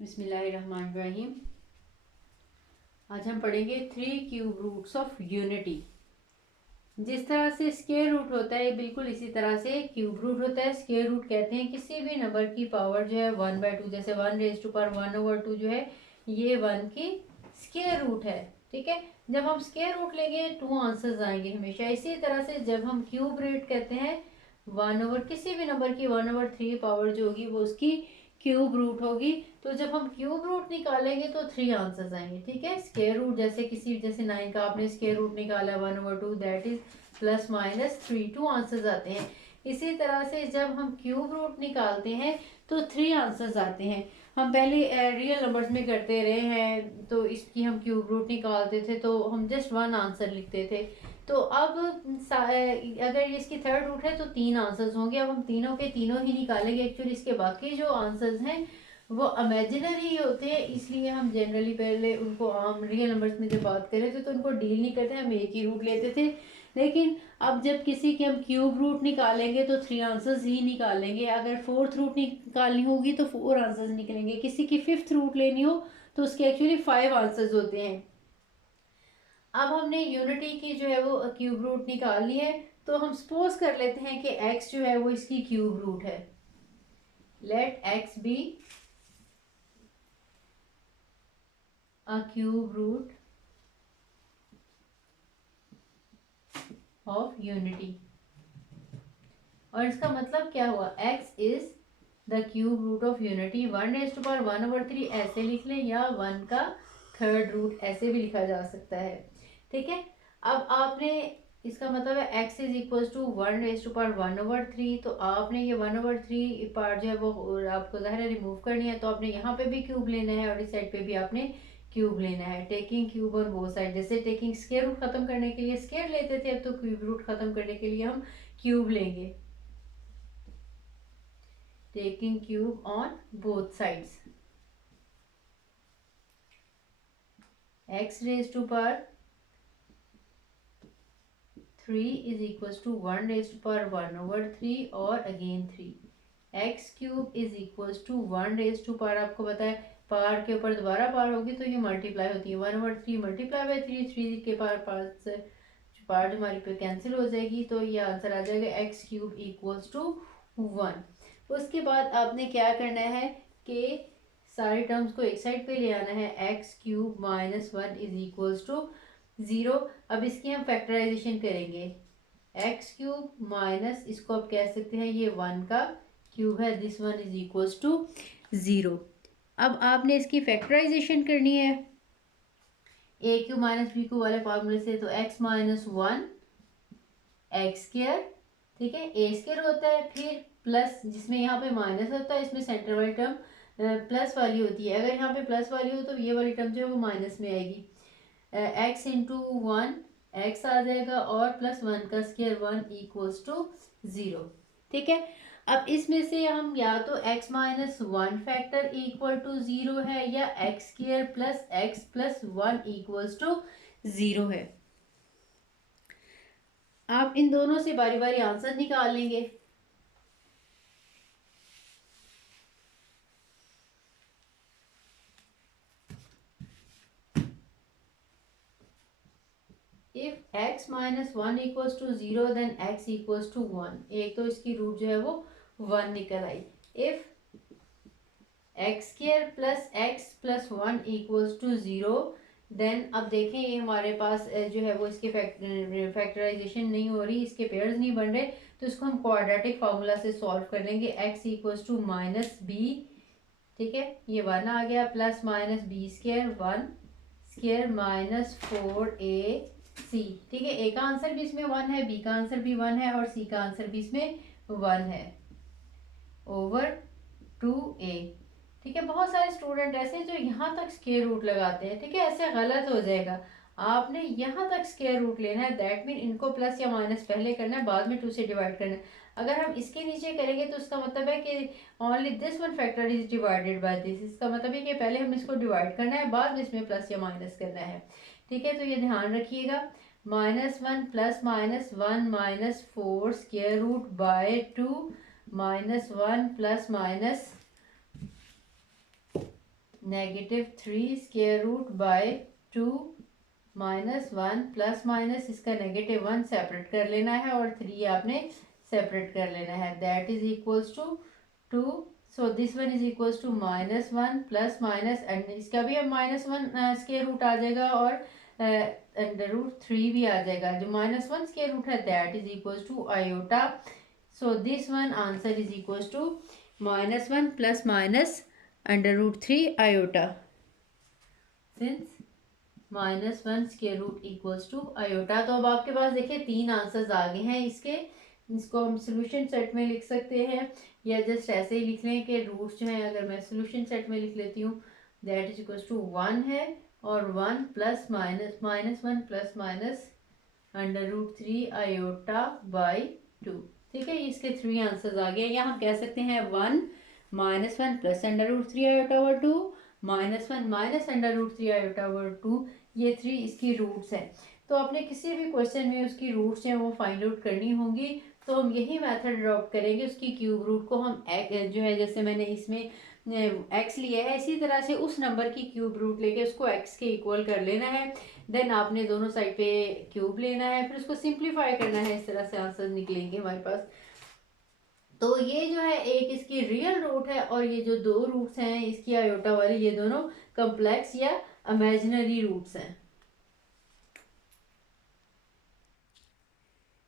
बिस्मिल्लाहिर्रहमानिर्रहीम। आज हम पढ़ेंगे 3 क्यूब रूट्स ऑफ यूनिटी। जिस तरह से स्क्वायर रूट होता है बिल्कुल इसी तरह से क्यूब रूट होता है। स्क्वायर रूट कहते हैं किसी भी नंबर की पावर जो है 1/2, जैसे 1 रेज़ टू पावर 1/2 जो है ये 1 की स्क्वायर रूट है। ठीक है, जब हम स्क्वायर रूट लेंगे 2 आंसर्स आएंगे हमेशा। इसी तरह से जब हम क्यूब रूट कहते हैं 1/, किसी भी नंबर की 1/3 पावर जो होगी वो उसकी क्यूब रूट होगी। तो जब हम क्यूब रूट निकालेंगे तो 3 आंसर्स आएंगे। ठीक है, स्क्वायर रूट जैसे 9 का आपने स्क्वायर रूट निकाला 1/2, दैट इज +-3, 2 आंसर्स आते हैं। इसी तरह से जब हम क्यूब रूट निकालते हैं तो 3 आंसर्स आते हैं। हम पहले रियल नंबर्स में करते रहे हैं, तो इसकी हम क्यूब रूट निकालते थे तो हम जस्ट 1 आंसर लिखते थे। तो अब अगर इसकी थर्ड रूट है तो 3 आंसर्स होंगे। अब हम तीनों के तीनों ही निकालेंगे। एक्चुअली इसके बाकी जो आंसर्स हैं वो इमेजिनरी होते हैं, इसलिए हम जनरली पहले उनको आम रियल नंबर्स में जब बात कर रहे थे तो उनको डील नहीं करते, हम एक ही रूट लेते थे। लेकिन अब जब किसी के हम क्यूब रूट निकालेंगे तो 3 आंसर्स ही निकालेंगे। अगर फोर्थ रूट निकालनी होगी तो 4 आंसर्स निकलेंगे। किसी की फिफ्थ रूट लेनी हो तो उसके एक्चुअली 5 आंसर्स होते हैं। अब हमने यूनिटी की जो है वो क्यूब रूट निकालनी है, तो हम सपोज कर लेते हैं कि x जो है वो इसकी क्यूब रूट है। Let x be a cube root of unity. और इसका मतलब क्या हुआ, x is the cube root of unity. 1 raise to power 1/3 ऐसे लिख लें, या 1 का थर्ड रूट ऐसे भी लिखा जा सकता है। ठीक है, अब आपने इसका मतलब है x is equal to 1 raise to power 1/3। तो आपने ये 1/3 पार्ट जो है वो आपको ज़ाहिर है रिमूव करनी है, तो आपने यहाँ पे भी क्यूब लेना है और इस साइड पे भी आपने क्यूब लेना है। Taking cube on both side, जैसे टेकिंग स्क्वायर रूट खत्म करने के लिए स्क्वायर लेते थे, अब तो क्यूब रूट खत्म करने के लिए हम क्यूब लेंगे। Taking cube on both sides, x raise to power 3 is equal to 1 raise to power 1/3 और again 3। X cube is equal to 1 raise to power, आपको पता है पावर के ऊपर दोबारा पावर होगी तो ये मल्टीप्लाई होती है। 1/3 मल्टीप्लाई बाय 3, 3 के पावर 5 से पार्ट हमारी पे कैंसिल हो जाएगी, तो ये आंसर आ जाएगा एक्स क्यूब इक्वल्स टू 1। उसके बाद आपने क्या करना है कि सारे टर्म्स को एक साइड पे ले आना है। X cube -1 is equals to 0। अब इसकी हम फैक्टराइजेशन करेंगे। एक्स क्यूब माइनस, इसको आप कह सकते हैं ये 1 का क्यूब है, दिस 1 इज इक्वल्स टू 0। अब आपने इसकी फैक्टराइजेशन करनी है ए क्यू माइनस बी क्यू वाले फॉर्मूले से। तो x -1 एक्स स्क्र, ठीक है, ए स्क्र होता है, फिर प्लस जिसमें यहाँ पे माइनस होता है इसमें सेंटर वाली टर्म प्लस वाली होती है। अगर यहाँ पे प्लस वाली हो तो ये वाली टर्म जो है वो माइनस में आएगी। x इंटू 1 एक्स आ जाएगा और +1 का स्क्वायर 1 इक्वल्स टू 0। ठीक है, अब इसमें से हम या तो x -1 फैक्टर इक्वल टू 0 है या x square plus x plus 1 equals to 0 है। आप इन दोनों से बारी बारी आंसर निकाल लेंगे। If x -1 equals to 0 then x equals to 1। एक तो इसकी रूट जो है वो 1 निकल आई। If x square plus x plus 1 equals to 0, then अब देखें ये हमारे पास जो है वो इसकी फैक्टराइजेशन नहीं हो रही, इसके पेयर्स नहीं बन रहे, तो इसको हम क्वाड्रेटिक फार्मूला से सॉल्व कर लेंगे। x इक्वल्स टू -b, ठीक है, ये 1 आ गया, प्लस माइनस बी स्क्र 1 स्क्र -4ac। ठीक है, ए का आंसर भी इसमें 1 है, बी का आंसर भी 1 है और सी का आंसर भी इसमें 1 है, ओवर 2a। ठीक है, बहुत सारे स्टूडेंट ऐसे हैं जो यहाँ तक स्क्वायर रूट लगाते हैं। ठीक है, ऐसे गलत हो जाएगा। आपने यहाँ तक स्क्वायर रूट लेना है, दैट मीन इनको प्लस या माइनस पहले करना है, बाद में 2 से डिवाइड करना है। अगर हम इसके नीचे करेंगे तो इसका मतलब है कि only this one factor is divided by this. इसका मतलब है कि पहले हम इसको डिवाइड करना है, बाद में इसमें प्लस या माइनस करना है। ठीक है, तो ये ध्यान रखिएगा। -1 plus -1 -4 square root by 2 -1 plus minus -3 square root by 2 -1 plus minus इसका -1 सेपरेट कर लेना है और 3 आपने सेपरेट कर लेना है, that is equals to 2। So this one is equals to -1 plus minus and इसका भी अब -1 स्क्वायर रूट आ जाएगा और √3 भी आ जाएगा। जो -1 स्क्वायर रूट है that is equals to iota. So this one answer is equals to -1 plus minus √3 iota, since -1 square root equals to iota. तो अब आपके पास देखिए 3 आंसर्स आ गए हैं इसके। इसको हम सोल्यूशन सेट में लिख सकते हैं या जस्ट ऐसे ही लिख लें कि रूट्स जो हैं, अगर मैं सोल्यूशन सेट में लिख लेती हूँ दैट इज इक्वल्स टू 1 है और 1 plus minus -1 plus minus √3 iota by 2। ठीक है, इसके 3 आंसर्स आ गए। या हम कह सकते हैं 1 -1 plus √3 iota over 2 -1 minus √3 iota over 2, ये 3 इसकी रूट्स हैं। तो आपने किसी भी क्वेश्चन में उसकी रूट्स हैं वो फाइंड आउट करनी होंगी, तो हम यही मेथड अडॉप्ट करेंगे। उसकी क्यूब रूट को हम जो है, जैसे मैंने इसमें एक्स लिया है, इसी तरह से उस नंबर की क्यूब रूट लेके उसको एक्स के इक्वल कर लेना है। देन आपने दोनों साइड पे क्यूब लेना है, फिर उसको सिंप्लीफाई करना है, इस तरह से आंसर निकलेंगे हमारे पास। तो ये जो है एक इसकी रियल रूट है और ये जो 2 रूट्स हैं इसकी आयोटा वाली, ये दोनों कॉम्प्लेक्स या इमेजिनरी रूट्स हैं।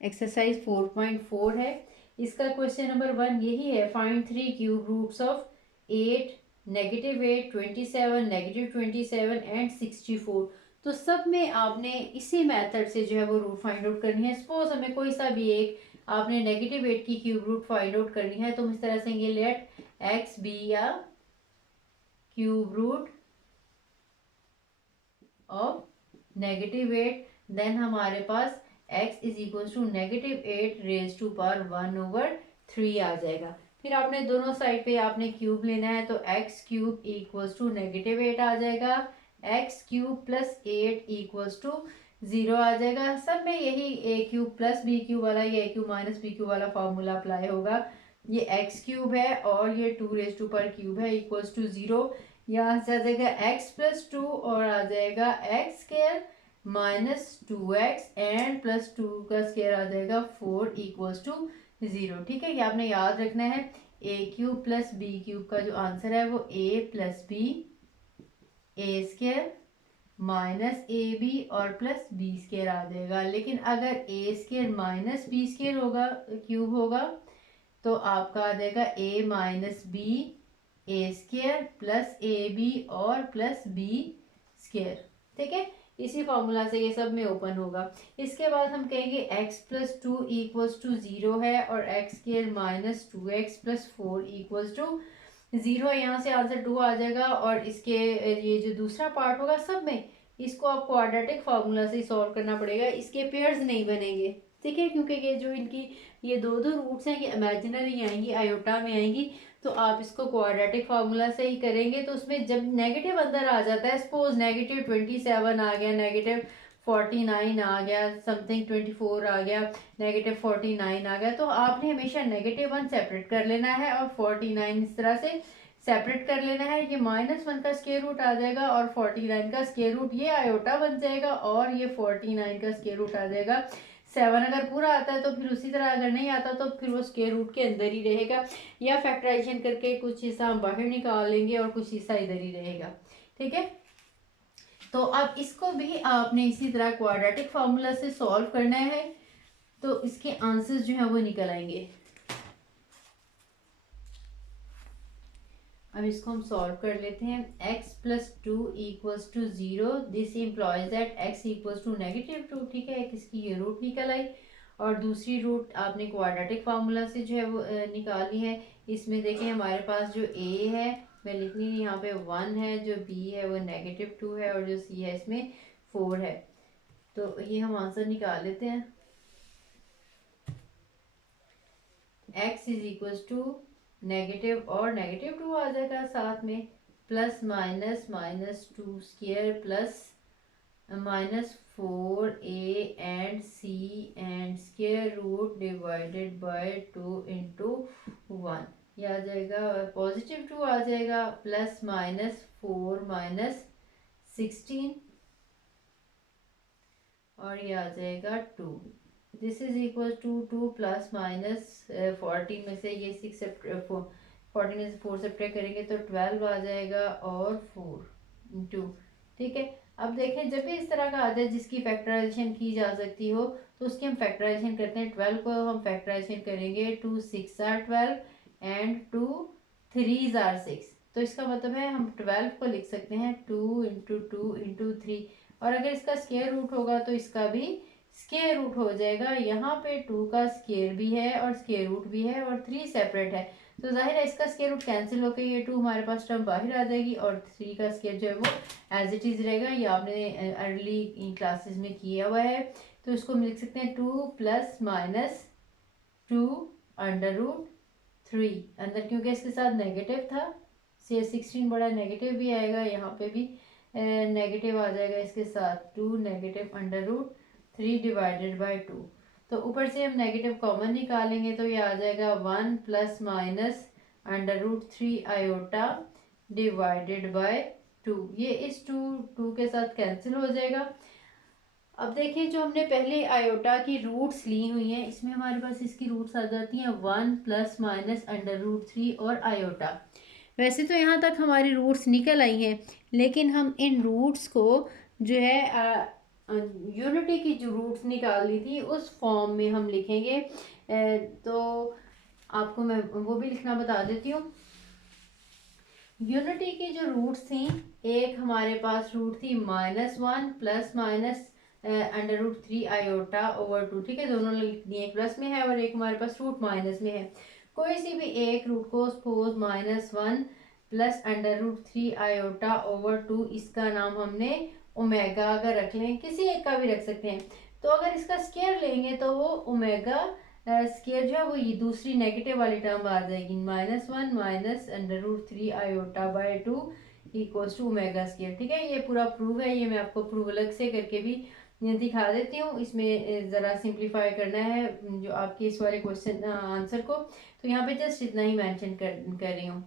एक्सरसाइज 4.4 है, इसका क्वेश्चन नंबर 1 यही है, find 3 cube roots of 8, -8, 27, -27 and 64। तो सब में आपने इसी मेथड से जो है वो रूट फाइंड आउट करनी है। सपोज हमें कोई सा भी एक आपने -8 की क्यूब रूट फाइंड आउट करनी है, तो हम इस तरह से ये लेट एक्स बी या क्यूब रूट ऑफ -8, देन हमारे पास x is equal to -8 raise to power 1/3 आ जाएगा। फिर आपने दोनों साइड पे आपने क्यूब लेना है, तो x क्यूब इक्वल्स टू -8 आ जाएगा, x cube plus 8 equals to 0 आ जाएगा। सब में यही a cube plus b cube वाला या a cube minus b cube वाला फॉर्मूला अप्लाई होगा। ये x क्यूब है और ये 2 रेज टू पावर क्यूब है इक्वल्स टू 0। यहाँ से आ जाएगा x प्लस 2 और आ जाएगा x square -2x and plus 2 का स्क्वायर आ जाएगा 4 इक्वल्स टू 0। ठीक है, ये आपने याद रखना है। a cube plus b cube का जो आंसर है वो a plus B A square minus A B और प्लस बी स्क्वायर आ जाएगा। लेकिन अगर a square minus B square होगा, क्यूब होगा, तो आपका आ जाएगा a minus B A square plus A B और प्लस बी स्क्वायर। ठीक है, इसी फॉर्मूला से ये सब में ओपन होगा। इसके बाद हम कहेंगे x प्लस 2 इक्वल्स टू 0 है और x square -2x plus 4 equals to 0 है। यहाँ से आंसर 2 आ जाएगा। और इसके ये जो दूसरा पार्ट होगा सब में, इसको आपको क्वाड्रेटिक फार्मूला से सॉल्व करना पड़ेगा, इसके पेयर्स नहीं बनेंगे। ठीक है, क्योंकि ये जो इनकी ये दो रूट्स हैं ये इमेजिनरी आएंगी, आयोटा में आएंगी, तो आप इसको क्वाड्रेटिक फार्मूला से ही करेंगे। तो उसमें जब नेगेटिव अंदर आ जाता है, सपोज -27 आ गया, -49 आ गया, समथिंग 24 आ गया, -49 आ गया, तो आपने हमेशा -1 सेपरेट कर लेना है और 49 इस तरह से सेपरेट कर लेना है। ये -1 का स्क्वायर रूट आ जाएगा और 49 का स्क्वायर रूट ये आयोटा बन जाएगा और ये 49 का स्क्वायर रूट आ जाएगा 7। अगर पूरा आता है तो फिर उसी तरह, अगर नहीं आता तो फिर वो स्क्वायर रूट के अंदर ही रहेगा, या फैक्टराइजेशन करके कुछ हिस्सा हम बाहर निकाल लेंगे और कुछ हिस्सा इधर ही रहेगा। ठीक है, तो अब इसको भी आपने इसी तरह क्वाड्रेटिक फार्मूला से सॉल्व करना है, तो इसके आंसर्स जो है वो निकल आएंगे। अब इसको हम सॉल्व कर लेते हैं। x plus 2 equals to 0, this implies that x equals to -2। ठीक है, किसकी ये रूट निकल आई और दूसरी रूट आपने क्वाड्रेटिक फार्मूला से जो है वो निकाली है। इसमें देखें हमारे पास जो a है, मैं लिख नहीं यहाँ पे 1 है, जो b है वो -2 है और जो c है इसमें 4 है। तो ये हम आंसर निकाल लेते हैं। x is equals to negative और -2 आ जाएगा साथ में, plus minus -2 square plus -4a and c and square root divided by 2 into 1। ये आ जाएगा +2 आ जाएगा, +-4 -16 और ये आ जाएगा 2। दिस इज इक्वल टू 2 +-14 में से ये 14 में से 4 सब्ट्रैक्ट करेंगे तो 12 आ जाएगा और 4 ठीक है। अब देखें जब भी इस तरह का आ जाए जिसकी फैक्टराइजेशन की जा सकती हो तो उसकी हम फैक्टराइजेशन करते हैं। 12 को हम फैक्टराइजेशन करेंगे, 2 6 आर 12 एंड 2 3 आर 6। तो इसका मतलब है हम 12 को लिख सकते हैं 2 इंटू 2 इंटू 3, और अगर इसका स्क्वायर रूट होगा तो इसका भी स्क्वायर रूट हो जाएगा। यहाँ पे 2 का स्क्वायर भी है और स्क्वायर रूट भी है और 3 सेपरेट है, तो जाहिर है इसका स्क्वायर रूट कैंसिल होकर ये 2 हमारे पास टर्म बाहर आ जाएगी और 3 का स्क्वायर जो है वो एज इट इज़ रहेगा। ये आपने अर्ली क्लासेस में किया हुआ है। तो इसको हम लिख सकते हैं 2 + -2 √3, अंदर क्योंकि इसके साथ नेगेटिव था, से 16 बड़ा नेगेटिव भी आएगा, यहाँ पे भी नेगेटिव आ जाएगा इसके साथ, 2 -√3 डिवाइडेड बाई 2। तो ऊपर से हम नेगेटिव कॉमन निकालेंगे तो ये आ जाएगा 1 ±√3 आयोटा डिवाइडेड बाय 2। ये इस 2 के साथ कैंसिल हो जाएगा। अब देखिए जो हमने पहले आयोटा की रूट्स ली हुई हैं इसमें हमारे पास इसकी रूट्स आ जाती हैं 1 ±√3 और आयोटा। वैसे तो यहाँ तक हमारी रूट्स निकल आई हैं, लेकिन हम इन रूट्स को जो है यूनिटी की जो रूट्स निकालनी थी उस फॉर्म में हम लिखेंगे। तो आपको मैं वो भी लिखना बता देती हूँ। यूनिटी की जो रूट्स थी, एक हमारे पास रूट थी -1 ±√3 आयोटा ओवर 2, ठीक है, दोनों लिए प्लस में है और एक हमारे पास रूट माइनस में है। कोई सी भी एक रूट को सपोज -1 +√3 आयोटा ओवर 2, इसका नाम हमने ओमेगा अगर रख लें, किसी एक का भी रख सकते हैं। तो अगर इसका स्क्वायर लेंगे तो वो ओमेगा स्क्वायर जो है वो ये दूसरी नेगेटिव वाली टर्म आ जाएगी, -1 -√3 iota by 2 equals to omega square. ठीक है, ये पूरा प्रूव है, ये मैं आपको प्रूव अलग से करके भी दिखा देती हूँ। इसमें ज़रा सिंप्लीफाई करना है जो आपके इस वाले क्वेश्चन आंसर को, तो यहाँ पे जस्ट इतना ही मेंशन कर रही हूँ।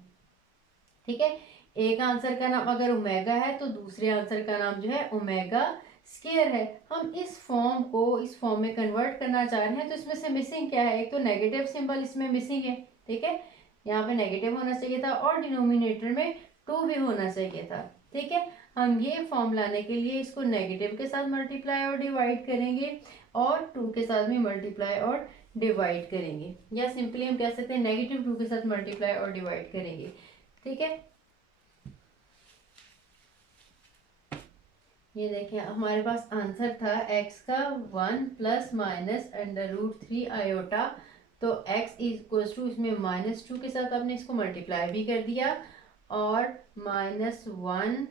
ठीक है, एक आंसर का नाम अगर ओमेगा है तो दूसरे आंसर का नाम जो है ओमेगा स्क्वायर है। हम इस फॉर्म को इस फॉर्म में कन्वर्ट करना चाह रहे हैं, तो इसमें से मिसिंग क्या है, एक तो नेगेटिव सिंबल इसमें मिसिंग है। ठीक है, यहाँ पे नेगेटिव होना चाहिए था और डिनोमिनेटर में 2 भी होना चाहिए था। ठीक है, हम ये फॉर्म लाने के लिए इसको नेगेटिव के साथ मल्टीप्लाई और डिवाइड करेंगे और 2 के साथ भी मल्टीप्लाई और डिवाइड करेंगे, या सिंपली हम कह सकते हैं -2 के साथ मल्टीप्लाई और डिवाइड करेंगे। ठीक है, ये देखिए हमारे पास आंसर था x का 1 ±√3 आयोटा। तो x इक्वल टू इसमें -2 के साथ आपने इसको मल्टीप्लाई भी कर दिया और -1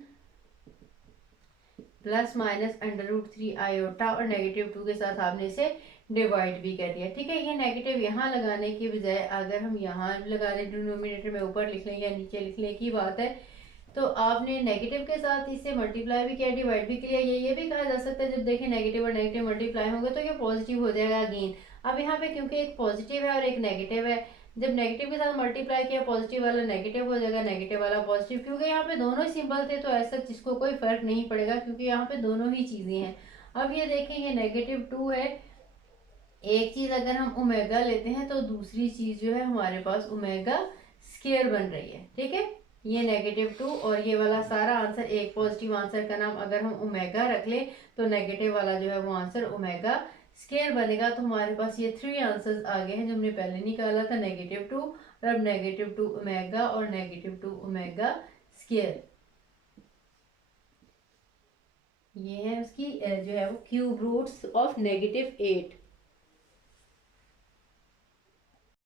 ±√3 आयोटा और -2 के साथ आपने इसे डिवाइड भी कर दिया। ठीक है, ये नेगेटिव यहाँ लगाने की बजाय अगर हम यहाँ लगा दें, डिनोमिनेटर में ऊपर लिख लें या नीचे लिख लें की बात है, तो आपने नेगेटिव के साथ इसे मल्टीप्लाई भी किया, डिवाइड भी किया। ये भी कहा जा सकता है जब देखें नेगेटिव और नेगेटिव मल्टीप्लाई होंगे तो ये पॉजिटिव हो जाएगा अगेन। अब यहाँ पे क्योंकि एक पॉजिटिव है और एक नेगेटिव है, जब नेगेटिव के साथ मल्टीप्लाई किया पॉजिटिव वाला नेगेटिव हो जाएगा, नेगेटिव वाला पॉजिटिव, क्योंकि यहाँ पे दोनों ही सिंबल थे तो ऐसा जिसको कोई फर्क नहीं पड़ेगा क्योंकि यहाँ पे दोनों ही चीजें हैं। अब ये देखें ये -2 है, एक चीज अगर हम ओमेगा लेते हैं तो दूसरी चीज जो है हमारे पास ओमेगा स्क्वायर बन रही है। ठीक है, ये -2 और ये वाला सारा आंसर, एक पॉजिटिव आंसर का नाम अगर हम ओमेगा रख ले तो नेगेटिव वाला जो है वो आंसर ओमेगा स्क्वायर बनेगा। तो हमारे पास ये 3 आंसर्स आ गए हैं जो हमने पहले निकाला था, -2 और अब -2 ओमेगा और -2 ओमेगा स्क्वायर। ये है उसकी जो है वो क्यूब रूट्स ऑफ -8।